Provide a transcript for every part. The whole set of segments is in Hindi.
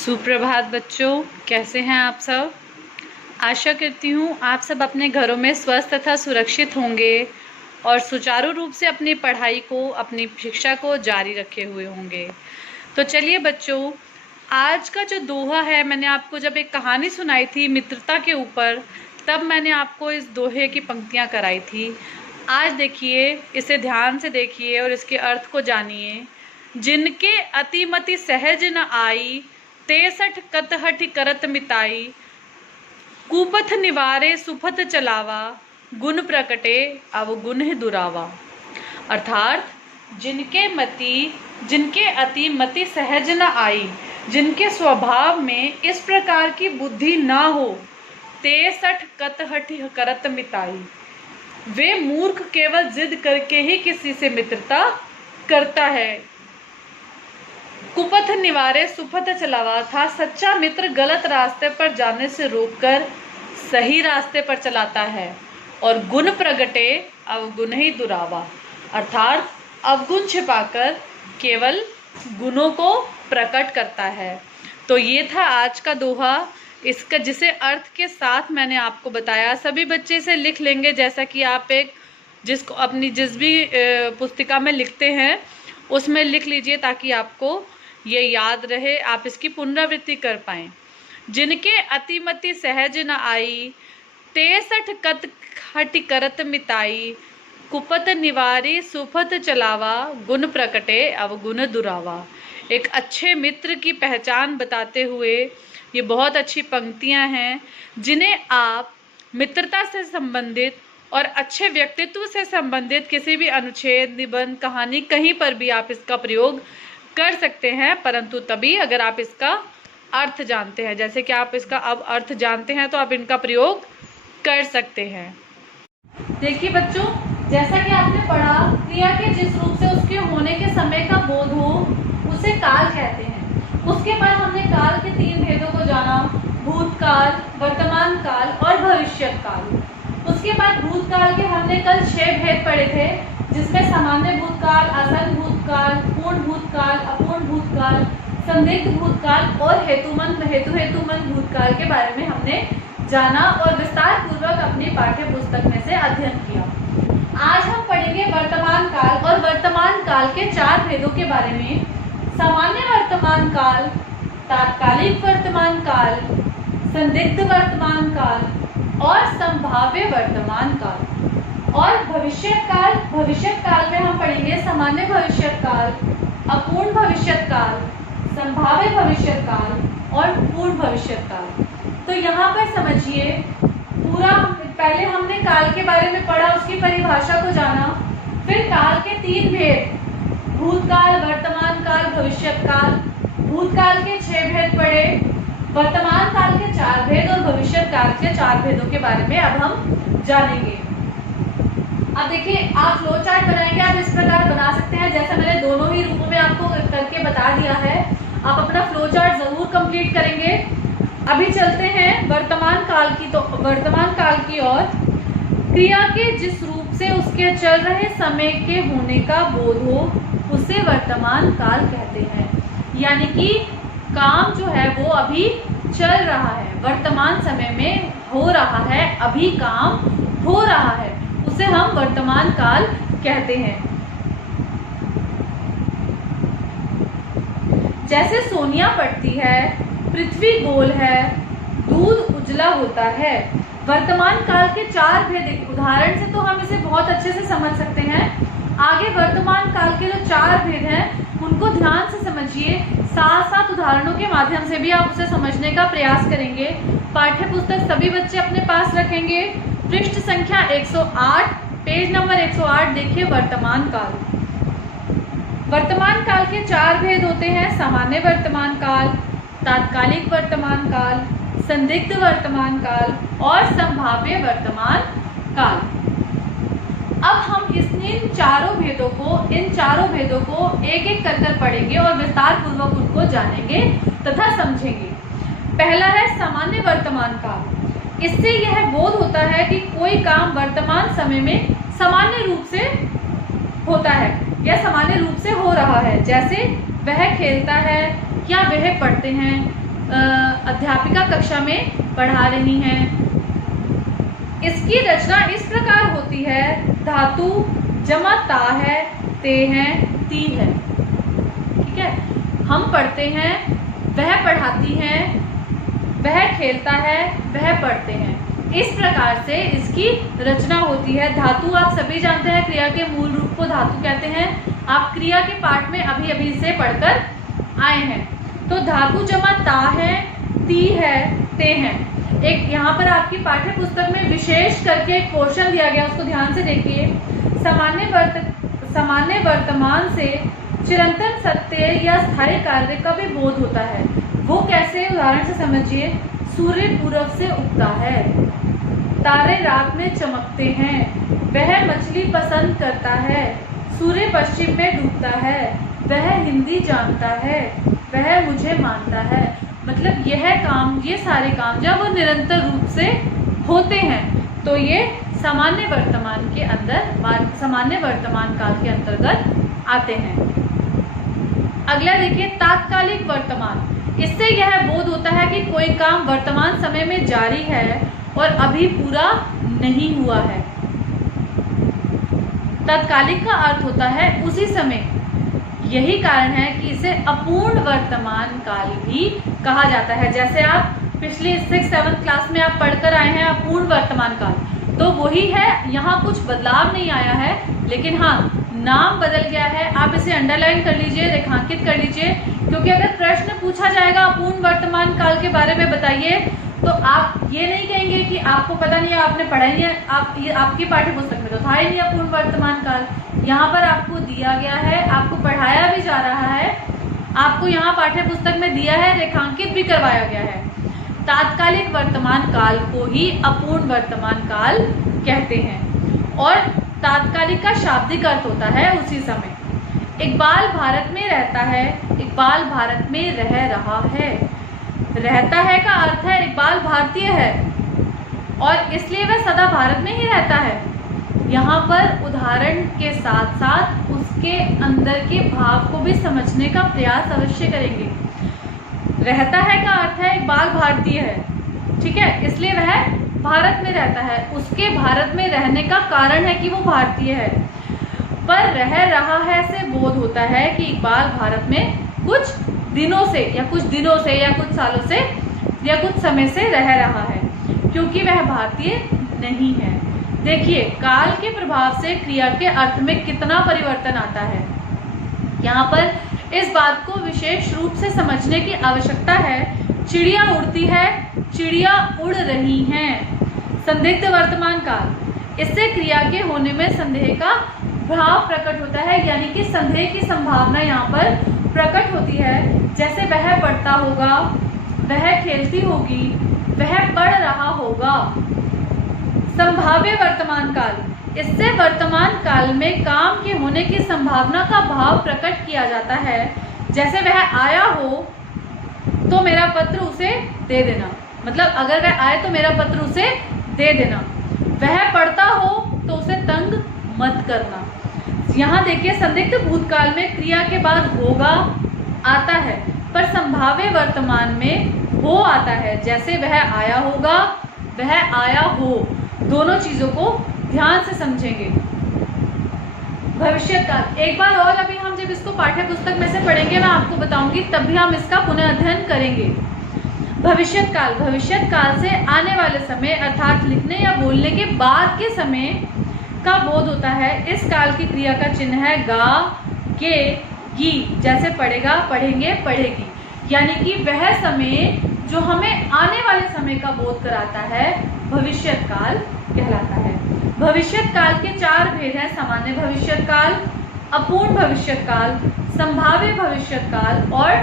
सुप्रभात बच्चों, कैसे हैं आप सब। आशा करती हूँ आप सब अपने घरों में स्वस्थ तथा सुरक्षित होंगे और सुचारू रूप से अपनी पढ़ाई को, अपनी शिक्षा को जारी रखे हुए होंगे। तो चलिए बच्चों, आज का जो दोहा है, मैंने आपको जब एक कहानी सुनाई थी मित्रता के ऊपर, तब मैंने आपको इस दोहे की पंक्तियाँ कराई थी। आज देखिए, इसे ध्यान से देखिए और इसके अर्थ को जानिए। जिनके अतिमति सहज न आई, 63 कतहठ करत मिताई। कुपथ निवारे सुफत चलावा, गुण प्रकटे अवगुण दुरावा। अर्थात जिनके अति मति सहज न आई, जिनके स्वभाव में इस प्रकार की बुद्धि ना हो, 63 कतहठ करत मिताई, वे मूर्ख केवल जिद करके ही किसी से मित्रता करता है। कुपथ निवारे सुफत चलावा था, सच्चा मित्र गलत रास्ते पर जाने से रोककर सही रास्ते पर चलाता है। और गुण प्रगटे अवगुण ही दुरावा, अर्थात अवगुण छिपाकर केवल गुणों को प्रकट करता है। तो ये था आज का दोहा, इसका जिसे अर्थ के साथ मैंने आपको बताया। सभी बच्चे इसे लिख लेंगे, जैसा कि आप जिस भी पुस्तिका में लिखते हैं उसमें लिख लीजिए, ताकि आपको ये याद रहे, आप इसकी पुनरावृत्ति कर पाएं। जिनके अतिमति सहज न आई, 63 कतहठ करत मिताई। कुपथ निवारी सुफत चलावा, गुण प्रकटे अवगुण दुरावा। एक अच्छे मित्र की पहचान बताते हुए ये बहुत अच्छी पंक्तियां हैं, जिन्हें आप मित्रता से संबंधित और अच्छे व्यक्तित्व से संबंधित किसी भी अनुच्छेद, निबंध, कहानी, कहीं पर भी आप इसका प्रयोग कर सकते हैं, परंतु तभी अगर आप इसका अर्थ जानते हैं। जैसे कि आप इसका अब अर्थ जानते हैं तो आप इनका प्रयोग कर सकते हैं। देखिए बच्चों, जैसा कि आपने पढ़ा, क्रिया के जिस रूप से उसके होने के समय का बोध हो उसे काल कहते हैं। उसके बाद हमने काल के 3 भेदों को जाना, भूतकाल, वर्तमान काल और भविष्यत काल। उसके बाद भूतकाल के हमने कल 6 भेद पढ़े थे, जिसमें सामान्य भूतकाल, आसन्न भूतकाल, पूर्ण भूतकाल, अपूर्ण भूतकाल, संदिग्ध भूतकाल और हेतुमंत भूतकाल के बारे में हमने जाना और विस्तार पूर्वक अपनी पाठ्य पुस्तक में से अध्ययन किया। आज हम पढ़ेंगे वर्तमान काल और वर्तमान काल के 4 भेदों के बारे में। सामान्य वर्तमान काल, तात्कालिक वर्तमान काल, संदिग्ध वर्तमान काल और संभाव्य वर्तमान काल। और भविष्यत काल में हम पढ़ेंगे सामान्य भविष्यत काल, अपूर्ण भविष्यत काल, संभाव्य भविष्यत काल और पूर्ण भविष्यत काल। तो यहाँ पर समझिए, पूरा पहले हमने काल के बारे में पढ़ा, उसकी परिभाषा को जाना, फिर काल के 3 भेद, भूतकाल, वर्तमान काल, भविष्यत काल। भूतकाल के 6 भेद पढ़े, वर्तमान काल के 4 भेद और भविष्यत काल के 4 भेदों के बारे में अब हम जानेंगे। अब देखिए, आप फ्लो चार्ट बनाएंगे, आप इस प्रकार बना सकते हैं, जैसा मैंने दोनों ही रूपों में आपको करके बता दिया है। आप अपना फ्लो चार्ट जरूर कंप्लीट करेंगे। अभी चलते हैं वर्तमान काल की। तो वर्तमान काल की ओर, क्रिया के जिस रूप से उसके चल रहे समय के होने का बोध हो उसे वर्तमान काल कहते हैं। यानी कि काम जो है वो अभी चल रहा है, वर्तमान समय में हो रहा है, अभी काम हो रहा है, उसे हम वर्तमान काल कहते हैं। जैसे सोनिया पड़ती है, पृथ्वी गोल है, दूध उजला होता है। वर्तमान काल के 4 भेद, उदाहरण से तो हम इसे बहुत अच्छे से समझ सकते हैं। आगे वर्तमान काल के जो 4 भेद हैं उनको ध्यान से समझिए, साथ साथ उदाहरणों के माध्यम से भी आप उसे समझने का प्रयास करेंगे। पाठ्य पुस्तक सभी बच्चे अपने पास रखेंगे। पृष्ठ संख्या 108, पेज नंबर 108 देखिए, वर्तमान काल। वर्तमान काल के 4 भेद होते हैं, सामान्य वर्तमान काल, तात्कालिक वर्तमान काल, संदिग्ध वर्तमान काल और संभाव्य वर्तमान काल। अब हम इन चारों भेदों को एक एक कर पढ़ेंगे और विस्तार पूर्वक उनको जानेंगे तथा समझेंगे। पहला है सामान्य वर्तमान काल। इससे यह बोध होता है कि कोई काम वर्तमान समय में सामान्य रूप से होता है या सामान्य रूप से हो रहा है, जैसे वह खेलता है या वह पढ़ते हैं अध्यापिका कक्षा में पढ़ा रही हैं। इसकी रचना इस प्रकार होती है, धातु जमा ता है, ते है, ती है। ठीक है, हम पढ़ते हैं, वह पढ़ाती हैं, वह खेलता है, वह पढ़ते हैं। इस प्रकार से इसकी रचना होती है। धातु आप सभी जानते हैं, क्रिया के मूल रूप को धातु कहते हैं। आप क्रिया के पाठ में अभी अभी से पढ़कर आए हैं। तो धातु जमा ता है, ती है, ते हैं। एक यहाँ पर आपकी पाठ्य पुस्तक में विशेष करके एक पोर्शन दिया गया, उसको ध्यान से देखिए। सामान्य वर्तमान से चिरंतन सत्य या स्थायी कार्य का भी बोध होता है। वो कैसे, उदाहरण से समझिए। सूर्य पूरब से उगता है, तारे रात में चमकते हैं, वह मछली पसंद करता है, सूर्य पश्चिम में डूबता है, वह हिंदी जानता है, वह मुझे मानता है। मतलब यह काम, ये सारे काम जब वो निरंतर रूप से होते हैं तो ये सामान्य वर्तमान के अंदर, सामान्य वर्तमान काल के अंतर्गत आते हैं। अगला देखिए, तात्कालिक वर्तमान। इससे यह बोध होता है कि कोई काम वर्तमान समय में जारी है और अभी पूरा नहीं हुआ है। तात्कालिक का अर्थ होता है उसी समय। यही कारण है कि इसे अपूर्ण वर्तमान काल भी कहा जाता है। जैसे आप पिछली 6-7 क्लास में आप पढ़कर आए हैं अपूर्ण वर्तमान काल, तो वही है। यहाँ कुछ बदलाव नहीं आया है, लेकिन हाँ, नाम बदल गया है। आप इसे अंडरलाइन कर लीजिए, रेखांकित कर लीजिए, क्योंकि अगर प्रश्न पूछा जाएगा अपूर्ण वर्तमान काल के बारे में बताइए, तो आप ये नहीं कहेंगे कि आपको पता नहीं है, आपने पढ़ा ही है, आपकी पाठ्य पुस्तक में तो था ही नहीं अपूर्ण वर्तमान काल। यहाँ पर आपको दिया गया है, आपको पढ़ाया भी जा रहा है, आपको यहाँ पाठ्य पुस्तक में दिया है, रेखांकित भी करवाया गया है। तात्कालिक वर्तमान काल को ही अपूर्ण वर्तमान काल कहते हैं। और तात्कालिक का शाब्दिक अर्थ होता है उसी समय। इकबाल भारत में रहता है, इकबाल भारत में रह रहा है। रहता है का अर्थ है इकबाल भारतीय है और इसलिए वह सदा भारत में ही रहता है। यहाँ पर उदाहरण के साथ साथ उसके अंदर के भाव को भी समझने का प्रयास अवश्य करेंगे। रहता है का अर्थ है इकबाल भारतीय है, ठीक है, इसलिए वह भारत में रहता है। उसके भारत में रहने का कारण है कि वो भारतीय है। पर रह रहा है से बोध होता है कि इकबाल भारत में कुछ दिनों से या कुछ सालों से या कुछ समय से रह रहा है, क्योंकि वह भारतीय नहीं है। देखिए, काल के प्रभाव से क्रिया के अर्थ में कितना परिवर्तन आता है। यहाँ पर इस बात को विशेष रूप से समझने की आवश्यकता है। चिड़िया उड़ती है, चिड़िया उड़ रही हैं। संदिग्ध वर्तमान काल, इससे क्रिया के होने में संदेह का भाव प्रकट होता है, यानी कि संदेह की संभावना यहाँ पर प्रकट होती है। जैसे वह पढ़ता होगा, वह खेलती होगी, वह पढ़ रहा होगा। संभाव्य वर्तमान काल, इससे वर्तमान काल में काम के होने की संभावना का भाव प्रकट किया जाता है। जैसे वह आया हो तो मेरा पत्र उसे दे देना, मतलब अगर वह आए तो मेरा पत्र उसे दे देना। वह पढ़ता हो तो उसे तंग मत करना। यहाँ देखिए, संदिग्ध भूतकाल में क्रिया के बाद होगा आता है, पर संभाव्य वर्तमान में हो आता है। जैसे वह आया होगा, वह आया हो, दोनों चीजों को ध्यान से समझेंगे। भविष्य काल, एक बार और अभी हम जब इसको पाठ्य पुस्तक में से पढ़ेंगे मैं आपको बताऊंगी, तब भी हम इसका पुनः अध्ययन करेंगे। भविष्य काल, भविष्य काल से आने वाले समय अर्थात लिखने या बोलने के बाद के समय का बोध होता है। इस काल की क्रिया का चिन्ह है गा, गे, गी। जैसे पढ़ेगा, पढ़ेंगे, पढ़ेगी, यानी कि वह समय जो हमें आने वाले समय का बोध कराता है भविष्य काल कहलाता है। भविष्य काल के 4 भेद हैं: सामान्य भविष्य काल, अपूर्ण भविष्य काल, संभाव्य भविष्य काल और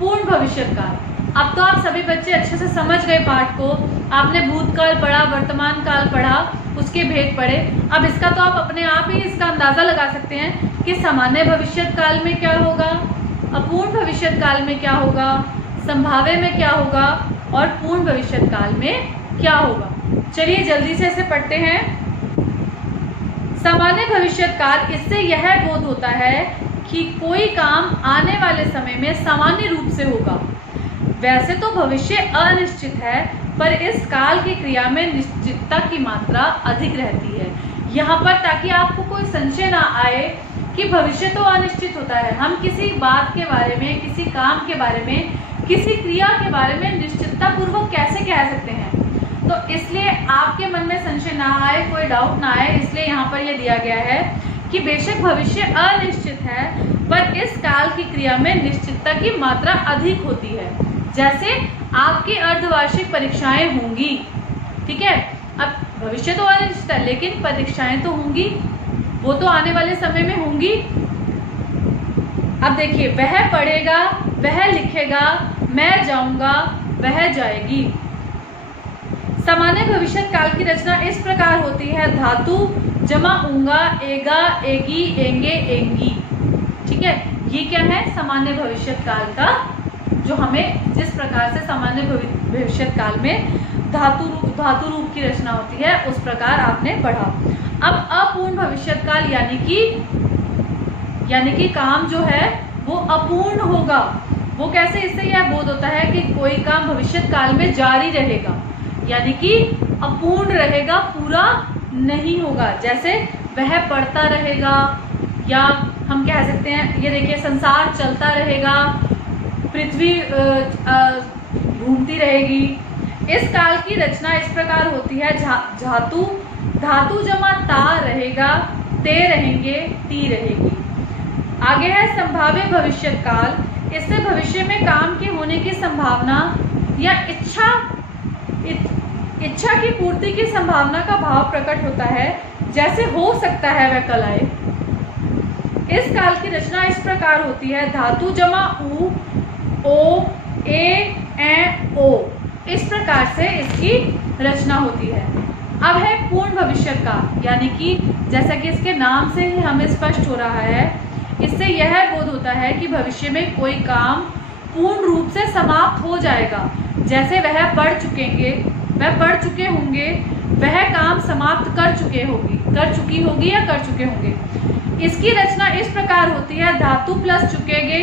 पूर्ण भविष्य काल। अब तो आप सभी बच्चे अच्छे से समझ गए पाठ को। आपने भूतकाल पढ़ा, वर्तमान काल पढ़ा, उसके भेद पढ़े। अब इसका तो आप अपने आप ही इसका अंदाजा लगा सकते हैं कि सामान्य भविष्य काल में क्या होगा, अपूर्ण भविष्य काल में क्या होगा, संभाव्य में क्या होगा और पूर्ण भविष्य काल में क्या होगा। चलिए जल्दी से इसे पढ़ते हैं। सामान्य भविष्य काल, इससे यह बोध होता है कि कोई काम आने वाले समय में सामान्य रूप से होगा। वैसे तो भविष्य अनिश्चित है, पर इस काल की क्रिया में निश्चितता की मात्रा अधिक रहती है। यहाँ पर ताकि आपको कोई संशय ना आए कि भविष्य तो अनिश्चित होता है, हम किसी बात के बारे में, किसी काम के बारे में, किसी क्रिया के बारे में निश्चितता पूर्वक कैसे कह सकते हैं। तो इसलिए आपके मन में संशय ना आए, कोई डाउट ना आए, इसलिए यहाँ पर यह दिया गया है कि बेशक भविष्य अनिश्चित है, पर इस काल की क्रिया में निश्चितता की मात्रा अधिक होती है। जैसे आपकी अर्धवार्षिक परीक्षाएं होंगी, ठीक है। अब भविष्य तो अनिश्चित है, लेकिन परीक्षाएं तो होंगी, वो तो आने वाले समय में होंगी। अब देखिए, वह पढ़ेगा, वह लिखेगा, मैं जाऊंगा, वह जाएगी। सामान्य भविष्य काल की रचना इस प्रकार होती है, धातु जमा ऊंगा, एगा, एगी, एंगे, एंगी। ठीक है, ये क्या है, सामान्य भविष्य काल का, जो हमें जिस प्रकार से सामान्य भविष्य काल में धातु रूप की रचना होती है, उस प्रकार आपने पढ़ा। अब अपूर्ण भविष्य काल यानी कि काम जो है वो अपूर्ण होगा। वो कैसे, इससे यह बोध होता है कि कोई काम भविष्य काल में जारी रहेगा, यानी कि अपूर्ण रहेगा, पूरा नहीं होगा। जैसे वह पढ़ता रहेगा, या हम कह सकते हैं, ये देखिए, संसार चलता रहेगा, पृथ्वी घूमती रहेगी। इस काल की रचना इस प्रकार होती है, धातु जमा ता रहेगा, ते रहेंगे, ती रहेगी। आगे है संभाव्य भविष्य काल। इससे भविष्य में काम के होने की संभावना या इच्छा की पूर्ति की संभावना का भाव प्रकट होता है, जैसे हो सकता है वह कल आए। इस काल की रचना इस प्रकार होती है, धातु जमा ऊ, ओ, ए, ओ, इस प्रकार से इसकी रचना होती है। अब है पूर्ण भविष्य काल, यानी कि जैसा कि इसके नाम से ही हमें स्पष्ट हो रहा है, इससे यह बोध होता है कि भविष्य में कोई काम पूर्ण रूप से समाप्त हो जाएगा। जैसे वह पढ़ चुके होंगे, वह काम समाप्त कर चुकी होगी या कर चुके होंगे। इसकी रचना इस प्रकार होती है, धातु प्लस चुकेंगे,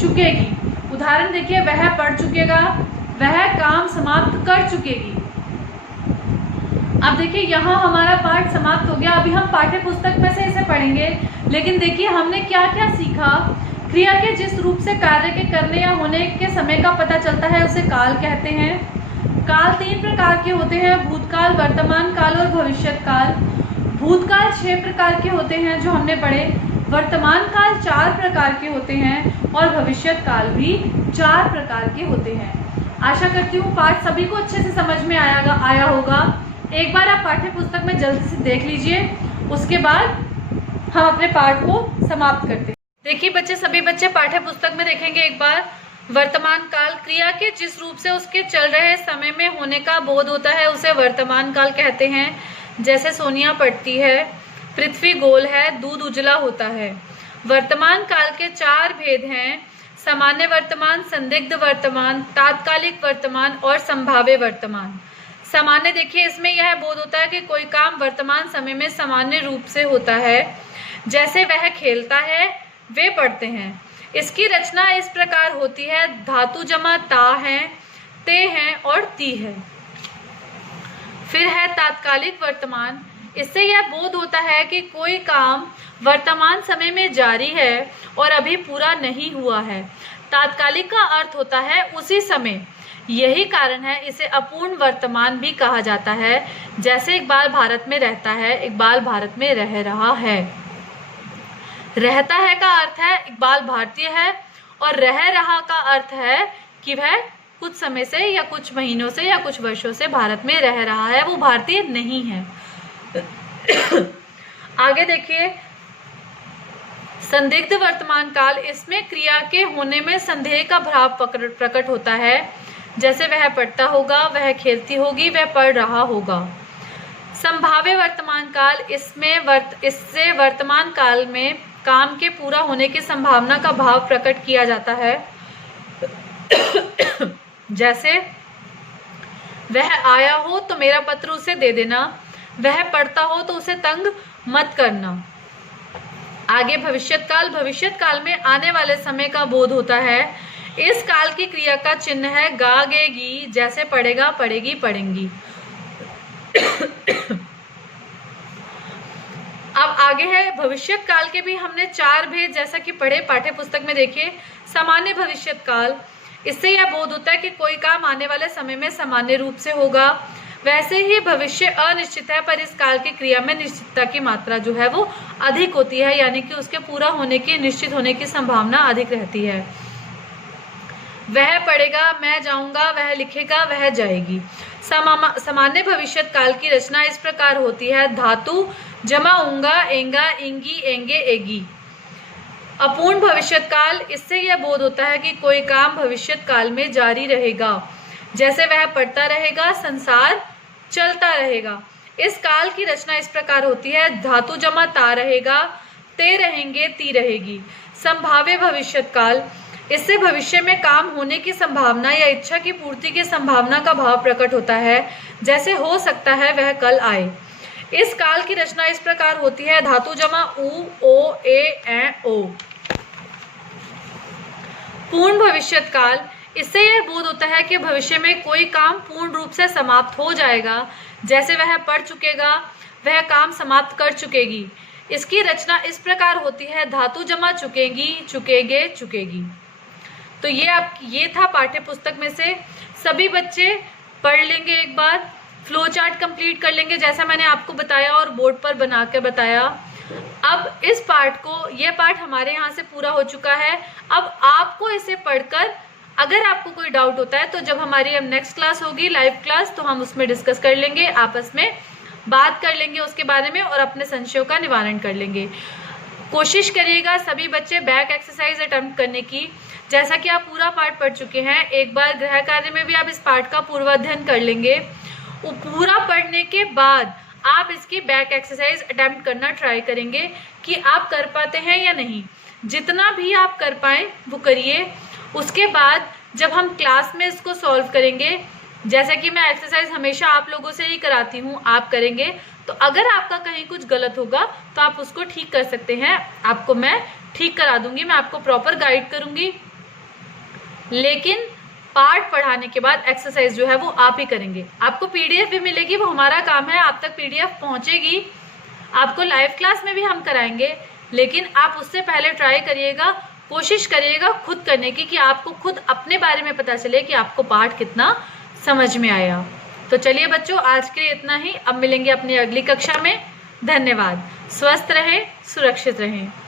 चुकेगी। उदाहरण देखिए, वह पढ़ चुकेगा, वह काम समाप्त कर चुकेगी। अब देखिए, यहाँ हमारा पाठ समाप्त हो गया। अभी हम पाठ्य पुस्तक में से इसे पढ़ेंगे, लेकिन देखिए हमने क्या क्या सीखा। क्रिया के जिस रूप से कार्य के करने या होने के समय का पता चलता है, उसे काल कहते हैं। काल 3 प्रकार के होते हैं, भूतकाल, वर्तमान काल और भविष्य काल। भूतकाल 6 प्रकार के होते हैं जो हमने पढ़े, वर्तमान काल 4 प्रकार के होते हैं और भविष्य काल भी 4 प्रकार के होते हैं। आशा करती हूँ पाठ सभी को अच्छे से समझ में आया होगा। एक बार आप पाठ्य पुस्तक में जल्दी से देख लीजिए, उसके बाद हम अपने पाठ को समाप्त करते हैं। देखिए बच्चे, सभी बच्चे पाठ्य पुस्तक में देखेंगे एक बार। वर्तमान काल, क्रिया के जिस रूप से उसके चल रहे समय में होने का बोध होता है, उसे वर्तमान काल कहते हैं। जैसे सोनिया पढ़ती है, पृथ्वी गोल है, दूध उजला होता है। वर्तमान काल के 4 भेद हैं, सामान्य वर्तमान, संदिग्ध वर्तमान, तात्कालिक वर्तमान और संभाव्य वर्तमान। सामान्य देखिए, इसमें यह बोध होता है कि कोई काम वर्तमान समय में सामान्य रूप से होता है, जैसे वह खेलता है, वे पढ़ते हैं। इसकी रचना इस प्रकार होती है, धातु जमा ता है, ते हैं और ती है। फिर है तात्कालिक वर्तमान। इससे यह बोध होता है कि कोई काम वर्तमान समय में जारी है और अभी पूरा नहीं हुआ है। तात्कालिक का अर्थ होता है उसी समय। यही कारण है इसे अपूर्ण वर्तमान भी कहा जाता है। जैसे इकबाल भारत में रहता है, इकबाल भारत में रह रहा है। रहता है का अर्थ है इकबाल भारतीय है, और रह रहा का अर्थ है कि वह कुछ समय से या कुछ महीनों से या कुछ वर्षों से भारत में रह रहा है, वो भारतीय नहीं है। आगे देखिए, संदिग्ध वर्तमान काल। इसमें क्रिया के होने में संदेह का भाव प्रकट होता है, जैसे वह पढ़ता होगा, वह खेलती होगी, वह पढ़ रहा होगा। संभाव्य वर्तमान काल। इससे वर्तमान काल में काम के पूरा होने की संभावना का भाव प्रकट किया जाता है। जैसे वह आया हो तो मेरा पत्र उसे दे देना, वह पढ़ता हो तो उसे तंग मत करना। आगे भविष्यत काल। भविष्यत काल में आने वाले समय का बोध होता है। इस काल की क्रिया का चिन्ह है गा गे गी, जैसे पढ़ेगा पढ़ेगी पढ़ेंगी। अब आगे है भविष्यत काल के भी हमने 4 भेद जैसा कि पढ़े पाठ्य पुस्तक में। देखिए, सामान्य भविष्यत काल, इससे यह बोध होता है कि कोई काम आने वाले समय में सामान्य रूप से होगा। वैसे ही भविष्य अनिश्चित है, पर इस काल की क्रिया में निश्चितता की मात्रा जो है वो अधिक होती है, यानी कि उसके पूरा होने की, निश्चित होने की संभावना अधिक रहती है। वह पढ़ेगा, मैं जाऊंगा, वह लिखेगा, वह जाएगी। सामान्य भविष्यत काल की रचना इस प्रकार होती है, धातु जमा ऊंगा, एंगा, इंगी, एंगे, एगी। अपूर्ण भविष्यत काल, इससे यह बोध होता है कि कोई काम भविष्यत काल में जारी रहेगा, जैसे वह पढ़ता रहेगा, संसार चलता रहेगा। इस काल की रचना इस प्रकार होती है, धातु जमा ता रहेगा, ते रहेंगे, ती रहेगी। संभाव्य भविष्यत काल, इससे भविष्य में काम होने की संभावना या इच्छा की पूर्ति की संभावना का भाव प्रकट होता है, जैसे हो सकता है वह कल आए। इस काल की रचना इस प्रकार होती है, धातु जमा उ, ओ, ए, ओ। पूर्ण भविष्यत काल, इससे यह बोध होता है कि भविष्य में कोई काम पूर्ण रूप से समाप्त हो जाएगा, जैसे वह पढ़ चुकेगा, वह काम समाप्त कर चुकेगी। इसकी रचना इस प्रकार होती है, धातु जमा चुकेगी, चुकेगे, चुकेगी। तो ये था पाठ्य पुस्तक में से। सभी बच्चे पढ़ लेंगे, एक बार फ्लो चार्ट कंप्लीट कर लेंगे जैसा मैंने आपको बताया और बोर्ड पर बना के बताया। अब इस पार्ट को, ये पार्ट हमारे यहाँ से पूरा हो चुका है। अब आपको इसे पढ़कर अगर आपको कोई डाउट होता है तो जब हमारी अब नेक्स्ट क्लास होगी, लाइव क्लास, तो हम उसमें डिस्कस कर लेंगे, आपस में बात कर लेंगे उसके बारे में और अपने संशयों का निवारण कर लेंगे। कोशिश करिएगा सभी बच्चे बैक एक्सरसाइज अटेम्प्ट करने की। जैसा कि आप पूरा पार्ट पढ़ चुके हैं, एक बार गृह कार्य में भी आप इस पार्ट का पूर्वाध्ययन कर लेंगे। वो पूरा पढ़ने के बाद आप इसकी बैक एक्सरसाइज अटेम्प्ट करना ट्राई करेंगे कि आप कर पाते हैं या नहीं। जितना भी आप कर पाएँ वो करिए। उसके बाद जब हम क्लास में इसको सॉल्व करेंगे, जैसा कि मैं एक्सरसाइज हमेशा आप लोगों से ही कराती हूँ, आप करेंगे तो अगर आपका कहीं कुछ गलत होगा तो आप उसको ठीक कर सकते हैं। आपको मैं ठीक करा दूंगी, मैं आपको प्रॉपर गाइड करूंगी, लेकिन पार्ट पढ़ाने के बाद एक्सरसाइज जो है वो आप ही करेंगे। आपको पीडीएफ भी मिलेगी, वो हमारा काम है, आप तक पीडीएफ पहुंचेगी। आपको लाइव क्लास में भी हम कराएंगे, लेकिन आप उससे पहले ट्राई करिएगा, कोशिश करिएगा खुद करने की, कि आपको खुद अपने बारे में पता चले कि आपको पाठ कितना समझ में आया। तो चलिए बच्चों, आज के लिए इतना ही। अब मिलेंगे अपनी अगली कक्षा में। धन्यवाद। स्वस्थ रहें, सुरक्षित रहें।